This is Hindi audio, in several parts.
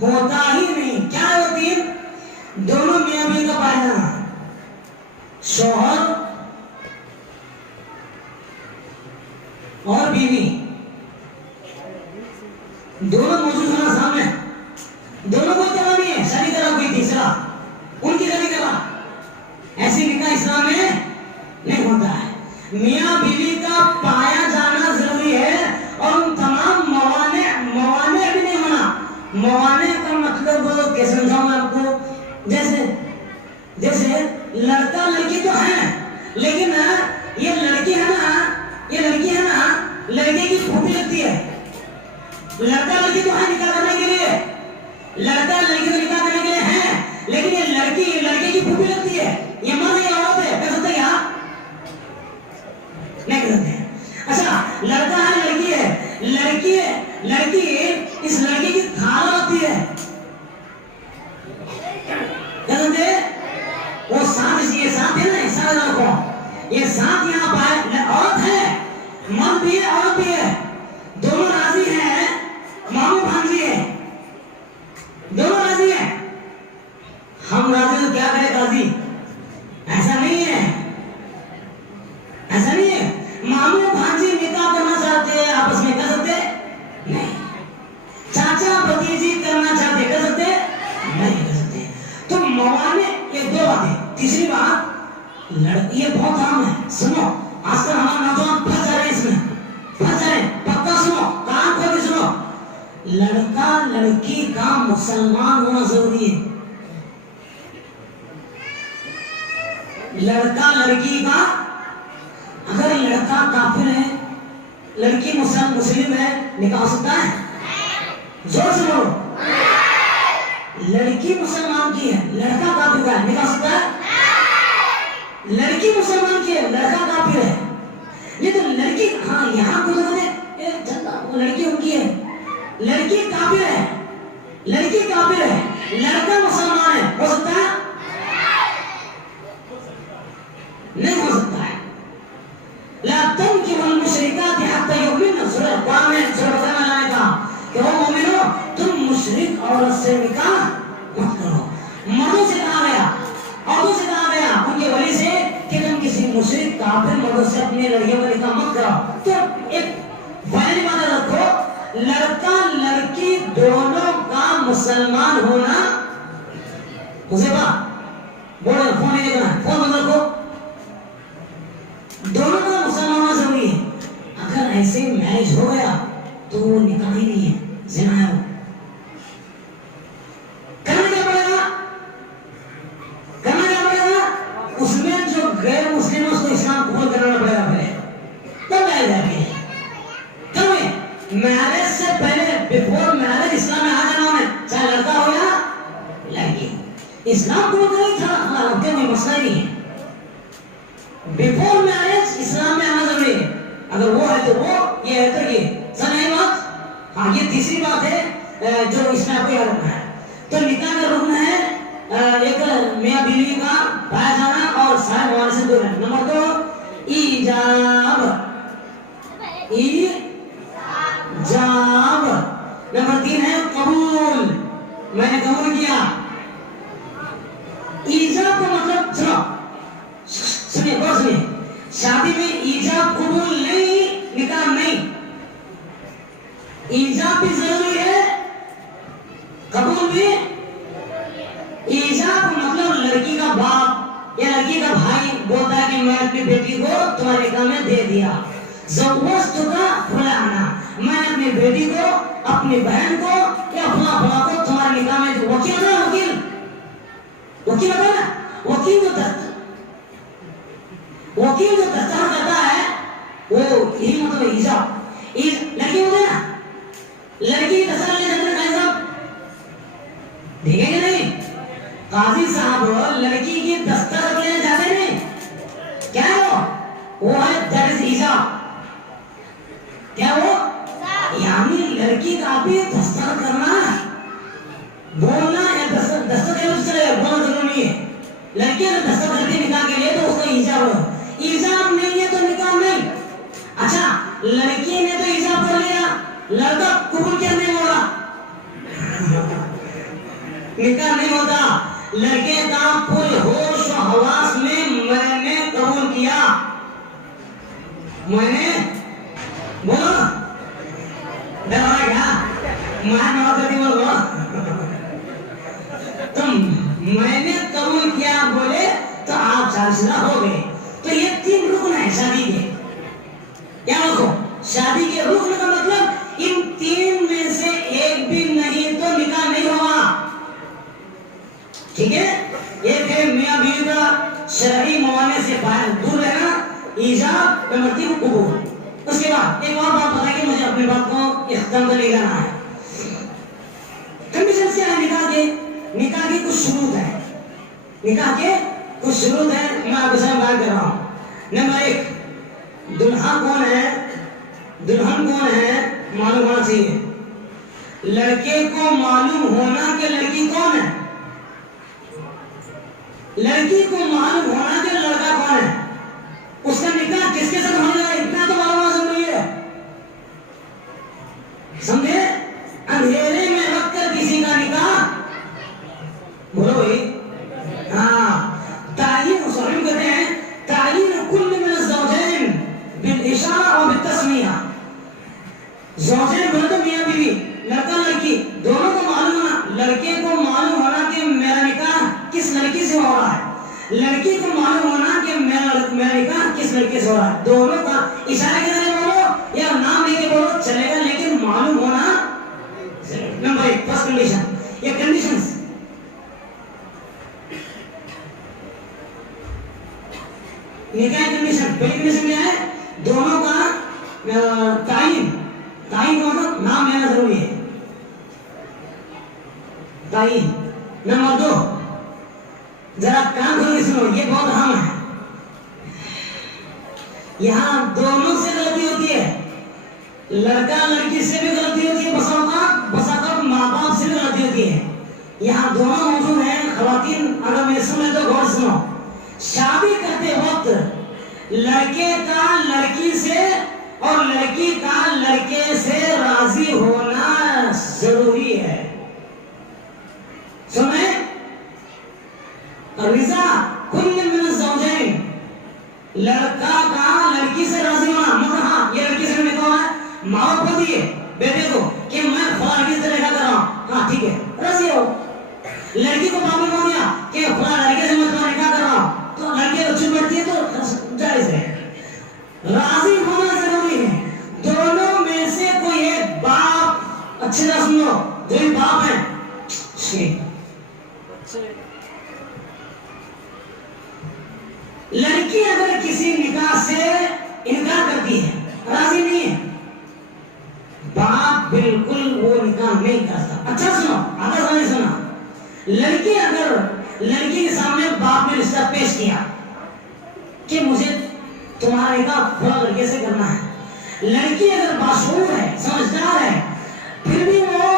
होता ही नहीं। क्या होती है? दोनों मियां बीवी का पायदान, शौहर और बीवी दोनों मौजूद होना सामने, दोनों को इतना नहीं है शादी करा कोई तीसरा उनकी शादी करा, ऐसी निकाह इस्लाम में नहीं होता है। मियां बीवी का पाया जाना जरूरी है और उन तमाम मवाने भी नहीं होना। मवाने का मतलब कैसे समझाऊं मैं आपको? जैसे लड़का लड़की तो है, लेकिन ये लड़की है ना लड़के की फूफी लगती है। लड़का लड़की तो है निकाह करने के लिए, लड़का लड़की तो निकाह करने के लिए है, लेकिन ये लड़की लड़के की फूफी लगती है। ये मर्द या औरत है, कर सकते क्या? नहीं कर सकते। अच्छा, लड़का है लड़की है, लड़की इस लड़के की खाला होती है, वो साथ है ना, ऐसा रखो ये साथ यहाँ पाए औरत है, मर्द भी है औरत भी है, दोनों राजी है, मामू भांजी है, दोनों राजी है। हम राजी तो क्या करें काजी? ऐसा नहीं है, ऐसा नहीं है। मामू भांजी निकाह करना चाहते हैं, आपस में कर सकते नहीं। चाचा भतीजी करना चाहते, कर सकते नहीं कर सकते। तो मवाने ये दो बातें। तीसरी बात, ये बहुत आम है, सुनो आजकल हमारे नौजवान फंस जा रहे हैं इसमें, फंस जा रहे हैं। पक्का सुनो, कान खोल के सुनो, लड़का लड़की का मुसलमान होना जरूरी है। लड़का लड़की का, अगर लड़का काफिर है लड़की मुस्लिम है, निकाह हो सकता है? जोर से बोलो। लड़की मुसलमान की है, लड़का काफिर का है, निकाह हो सकता है? लड़की मुसलमान की है, लड़का काफिर है, लेकिन तो लड़की, हाँ यहाँ को वो लड़की उनकी है, लड़की काफिर है, लड़का मुसलमान है, हो सकता है? नहीं हो सकता है। ला तनकिहुल मुशरिकात हत्ता युमिन, सूरह कुरान में सूरह बकरा में आया कि ओ मोमिनो तुम मुशरिक औरत से निकाह मत करो। मर्दों से कहा गया, औरतों से कहा गया उनके वली से कि तुम किसी मुशरिक काफिर मर्दों से अपने लड़कियों का निकाह मत कराओ। तो एक बयानी बात रखो, लड़का लड़की दोनों का मुसलमान होना, हुज़ैफा बोलो, फोन नहीं देखना, फोन बंद रखो, दोनों का मुसलमान होना जरूरी है। अगर ऐसे मैरिज हो गया तो वो निकाह ही नहीं है, ज़िना है वो। करना क्या पड़ेगा? उसमें जो गैर मुस्लिम है उसको इस्लाम कबूल कराना पड़ेगा पहले, तब मैरिज आएगी। तब मैरिज से पहले, बिफोर मैरिज इस्लाम में आ जाना है, चाहे लड़का हो या लड़की हो। इस्लाम कबूल करेगी था, कोई मसला नहीं है। बिफोर मैरिज इस्लाम में आना जरूरी है। अगर वो है तो वो, ये है तो ये, समझ बात? हाँ, ये तीसरी बात है जो इसमें आपको याद रखना है। तो निकाह का रुकन है एक मियां बीवी का पाया जाना और सारे मवाने से दूर रहना। नंबर 2 ईजाब, नंबर 3 है कबूल, मैंने कबूल किया। ईजाब का मतलब सुनिए, गौर सुनिए, शादी में ईजाब कबूल नहीं, निकाह नहीं। ईजाब भी जरूरी है, कबूल भी। ईजाब मतलब लड़की का बाप या लड़की का भाई बोलता है कि मैं अपनी बेटी को तुम्हारे निकाह में दे दिया, ज़वजतुका फलाना, मैं अपनी बेटी को, अपनी बहन को या फला को तुम्हारे निकाह में, वकील होता है, वकील जो दस्तखत करता है वो यही मतलब ईजाब। लड़की होते ना, लड़की दस्तखत लेने जाते हैं साहब, देखेंगे नहीं? काजी साहब लड़की की दस्तखत लेने जाते नहीं, क्या है वो है दैट इज ईजाब। क्या वो? यानी लड़की का भी दस्तखत करना, बोलना या दस्तखत बोलना लड़की अगर दस्तखत करती है निकाह के लिए तो उसका ईजाब है, ईजाब नहीं है तो निकाह नहीं। अच्छा लड़की ने तो ईजाब कर लिया, लड़का कबूल क्या नहीं होगा, निकाह नहीं होता। लड़के का फुल होश और हवास में मैंने कबूल किया, मैंने बोलो डरा क्या मैं नौकरी बोलो तुम मैंने कबूल किया बोले तो आप शादीशुदा हो गए। तो ये 3 रुकन है शादी के। क्या रखो शादी के रुकन का मतलब इन 3 में से एक भी नहीं तो निकाह नहीं होगा। ठीक है, एक है मियां बीवी का शरई मवाने से बाहर दूर रहना, ईजाब मर्तबा कबूल। उसके बाद एक और बात बताइए, मुझे अपनी बात को इख्तिताम पर ले जाना है। कंडीशन क्या है निकाह के? निकाह की कुछ शुरूत है, निकाह के कुछ शुरूत है, मैं आपके साथ बात कर रहा हूं। नंबर 1, दुल्हा कौन है, दुल्हन कौन है मालूम होना चाहिए। लड़के को मालूम होना कि लड़की कौन है, लड़की को मालूम होना कि लड़का कौन है, उसका निकाह किसके साथ होने लगा इतना तो मालूम होना जरूरी है। समझे, अंधेरे में रखकर किसी का निकाह बोलो भाई, हाँ तायीन सॉरी कहते हैं तायीन कुल्ल मिन ज़ौजैन बिल इशारा और बिल तस्मिया। ज़ौजैन बोले तो मियां बीवी, लड़का लड़की दोनों को मालूम होना, लड़के को मालूम होना कि मेरा निकाह किस लड़की से हो रहा है, लड़की को मालूम होना कि मेरा निकाह किस लड़के से हो रहा है। दोनों का इशारे के जरिए बोलो या नाम लेके बोलो चलेगा, लेकिन मालूम होना। नंबर 1 फर्स्ट कंडीशन, ये कंडीशंस निकाह कंडीशन। पहली कंडीशन क्या है, दोनों का तायीन, तायीन का मतलब नाम लेना जरूरी है, तायीन। नंबर 2, जरा कान खोल के सुनो, ये बहुत अहम है। यहां दोनों से गलती होती है, लड़का लड़की से भी गलती होती है, बसाका माँ बाप से भी गलती होती है। यहाँ दोनों मौजूद हैं खवातीन, अगर मेरे सुने तो गौर सुनो। शादी करते वक्त लड़के का लड़की से और लड़की का लड़के से राजी होना जरूरी है। सुने, रिजा कुल्ल मिन ज़ौजैन, लड़का का लड़की से राजी होना मतलब हाँ ये लड़की से निकाह है, माँ बाप को दिए बेटे को कि मैं फला लड़की से निकाह कर रहा हूँ, हाँ ठीक है राजी हो। लड़की को बाप ने बोल दिया कि फला लड़के से मैं तुम्हारा निकाह कर रहा हूँ, तो लड़के को चुप बैठती है तो जायज है। राजी होना जरूरी है। दोनों में से कोई एक बाप, अच्छी तरह सुन लो, कोई बाप है लड़की अगर किसी निकाह से इनकार करती है, राजी नहीं है, बाप बिल्कुल वो निकाह नहीं करता। अच्छा सुनो, आधा समझ सुना, लड़की अगर लड़की के सामने बाप ने रिश्ता पेश किया कि मुझे तुम्हारा निकाह फला लड़के से करना है, लड़की अगर बाशऊर है, समझदार है, फिर भी वो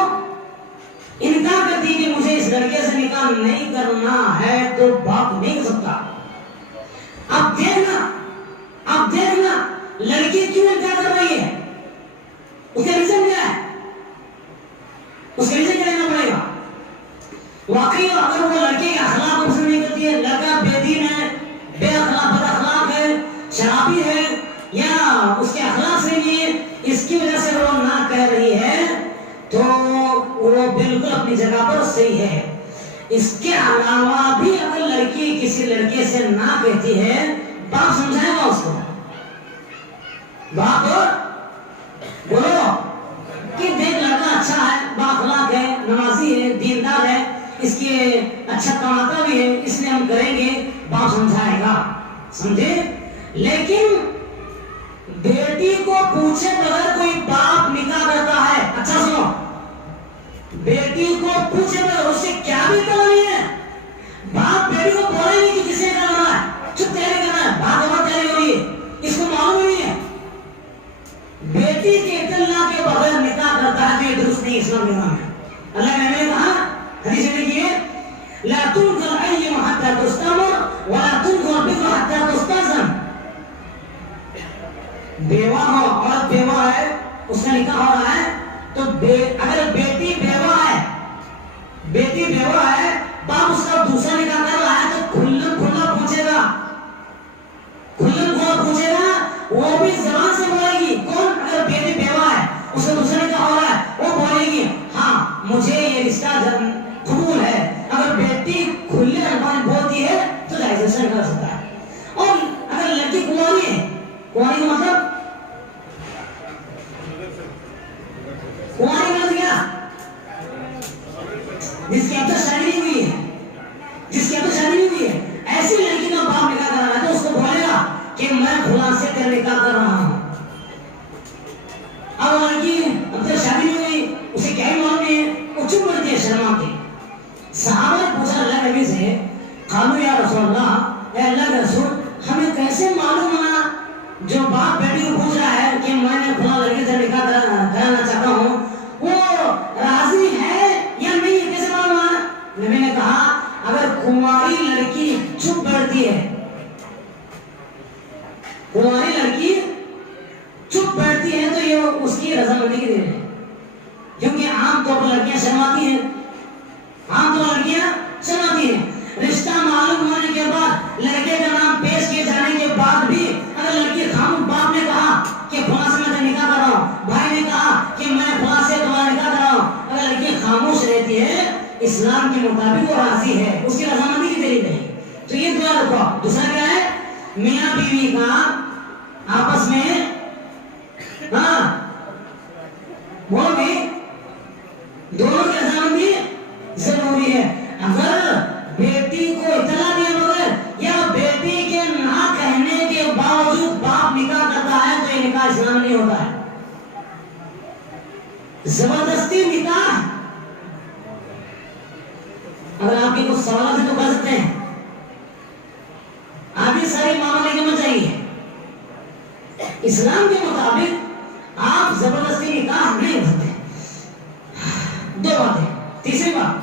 इनकार करती है कि मुझे इस लड़के से निकाह नहीं करना है, तो बाप नहीं कर सकता। अब देखना लड़की क्यों इनकार कर रही है, उसका रीजन क्या है, उसका रीजन क्या लेना पड़ेगा। वाकई अगर वो लड़के के अखलाक को पसंद नहीं करती है, लड़का बेदीन है, बदअखलाक है, शराबी है, या उसके अखलाक से नहीं, इसकी वजह से वो ना कह रही है, तो वो बिल्कुल अपनी जगह पर सही है। इसके अलावा भी अगर लड़की किसी लड़के से ना कहती है, बाप समझाएगा उसको, बाप बोलो कि देख लड़का अच्छा है, बाअखलाक है, नमाजी है, दीनदार है, इसके अच्छा कमाता भी है, इसलिए हम करेंगे, बाप समझाएगा, समझे। लेकिन बेटी को पूछे बगैर कोई बाप निकाह करता है, अच्छा सुनो, बेटी को पूछे बगैर उससे क्या भी करना नहीं है, बाप बेटी को बोले नहीं कि किसे करना है, चुप तैयारी करना है, बाप बहुत तैयारी हो रही है, इसको मालूम नहीं है, बेटी के इत्तला के बगैर निकाह करता है, तो ये दुरुस्त नहीं इस्लाम के नाम है। अल्लाह ने कहा हदीस में देखिए, ला तुनकल अय्यम हत्ता हत्ता तुस्तमर वला तुनकुर बिक्र हत्ता तुस्तज़न। बेवा हो, औरत बेवा है, उसका निकाह हो रहा है, तो अगर बेटी बेवा है, बेटी बेवा है, बाप उसका दूसरा निकाह कर रहा है, तो खुल्लम खुल्ला पूछेगा, खुल्लम खुल्ला पूछेगा, वो भी जबान से बोलेगी। कौन? अगर बेटी बेवा है, उसका दूसरा निकाह हो रहा है, वो बोलेगी हाँ मुझे ये रिश्ता कबूल है। अगर बेटी खुले अल्फाज में बोलती है तो जायज़ कर सकता है। और अगर लड़की कुंवारी है, कुंवारी का मतलब कुंवारी मतलब क्या? जिसकी अब तक शादी नहीं हुई है, जिसकी अब तक शादी नहीं हुई है, ऐसी लड़की का बाप निकाह कर रहा है तो उसको बोलेगा कि मैं फलां से तेरा निकाह कर रहा हूं। अब लड़की अब तक शादी नहीं हुई, उसे क्या ही मालूम नहीं है, वो चुप रहती है शर्मा के। सहाबा ने पूछा अल्लाह नबी से, कालू या रसूलल्लाह, ए अल्लाह के रसूल, हमें कैसे मालूम होना जो बाप बेटी को पूछ रहा है कि मैंने फलां लड़की से निकाह कराना चाहता हूँ, वो राजी है या नहीं, कैसे मालूम होना? नबी ने कहा अगर कुंवारी लड़की चुप बैठती है, कुंवारी लड़की चुप बैठती है तो ये उसकी रजामंदी की देन है। क्योंकि आमतौर पर लड़कियां शर्माती हैं, आमतौर पर लड़कियां शर्माती हैं। रिश्ता मालूम होने के बाद, लड़के का नाम पेश किए जाने के बाद भी अगर लड़की खामोश, बाप ने कहा कि फलां से मैं निकाह कर रहा हूँ, भाई ने कहा कि मैं फलां से तुम्हारा निकाह कर रहा हूँ, अगर लड़की खामोश रहती है, इस्लाम के मुताबिक वो राजी है, उसकी रजामंदी की दलील है। तो ये दुआ रखो। दूसरा क्या है? मियाँ बीवी का आपस में हाँ वो भी दोनों की रजामंदी जरूरी है। अगर बेटी को इतला दिया मगर या बेटी के ना कहने के बावजूद बाप निकाह करता है तो ये निकाह इस्लाम नहीं होता है। जबरदस्ती निकाह, अगर आपके कुछ सवाल है तो कर सकते हैं, आधी सारी मामले के में चाहिए। इस्लाम के मुताबिक आप जबरदस्ती निकाह नहीं कर सकते। दो बातें। तीसरी बात,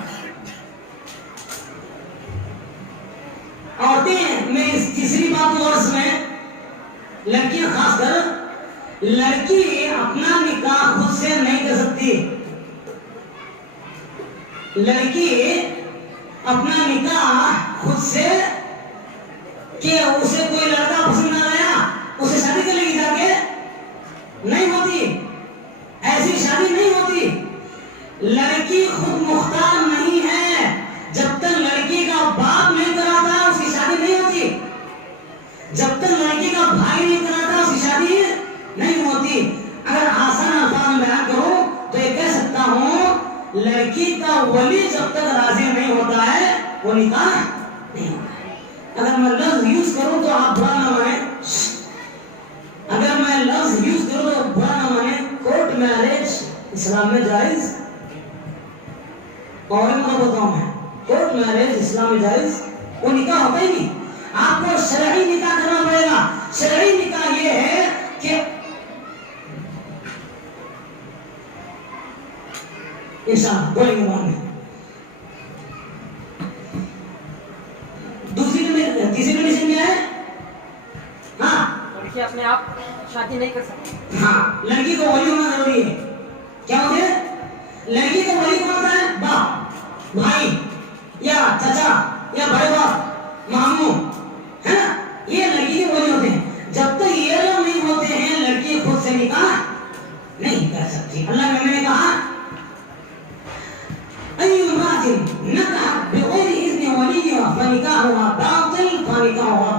औरतें में इस तीसरी बात वर्ष में लड़कियां, खासकर लड़की अपना निकाह खुद से नहीं कर सकती। लड़की अपना निकाह खुद से, कि उसे कोई लड़का पसंद ना आया उसे शादी कर लेगी जाके, नहीं होती, ऐसी शादी नहीं होती। लड़की खुद मुख्तार नहीं है, जब तक लड़की का बाप नहीं कराता उसकी शादी नहीं होती, जब तक लड़की का भाई नहीं कराता उसकी शादी नहीं होती। अगर आसान अल्फाज में बयान करूं तो ये कह सकता हूं, लड़की का वली जब तक राजी नहीं होता है वो निकाह नहीं होता है। अगर मैं लफ्ज यूज करूं तो आप बुरा ना माने, अगर मैं लफ्ज यूज करूं तो बुरा ना माने, कोर्ट मैरिज इस्लाम में जायज, और मैं बताऊं मैं, कोर्ट मैरिज इस्लाम में जायज, वो निकाह होता ही नहीं। आपको शरई निकाह करना पड़ेगा। शरई निकाह ये है कि इंसान बोलेंगे बाद में। तीसरी कंडीशन क्या है? हाँ, लड़की अपने आप शादी नहीं कर सकती। हाँ, लड़की को वली होना जरूरी है। क्या होते हैं? लड़की को वली कौन होता है? बाप, भाई या चाचा या बड़े बाप, मामू, है ना, ये लड़की के वली होते हैं। जब तक ये लोग नहीं होते हैं लड़की खुद से निकाह नहीं कर सकती। अल्लाह के नबी ने कहा, अय्युमा नकाह बिगैर इज़्नि वलिय्यिहा फनिकाहुहा बातिल फनिकाहुहा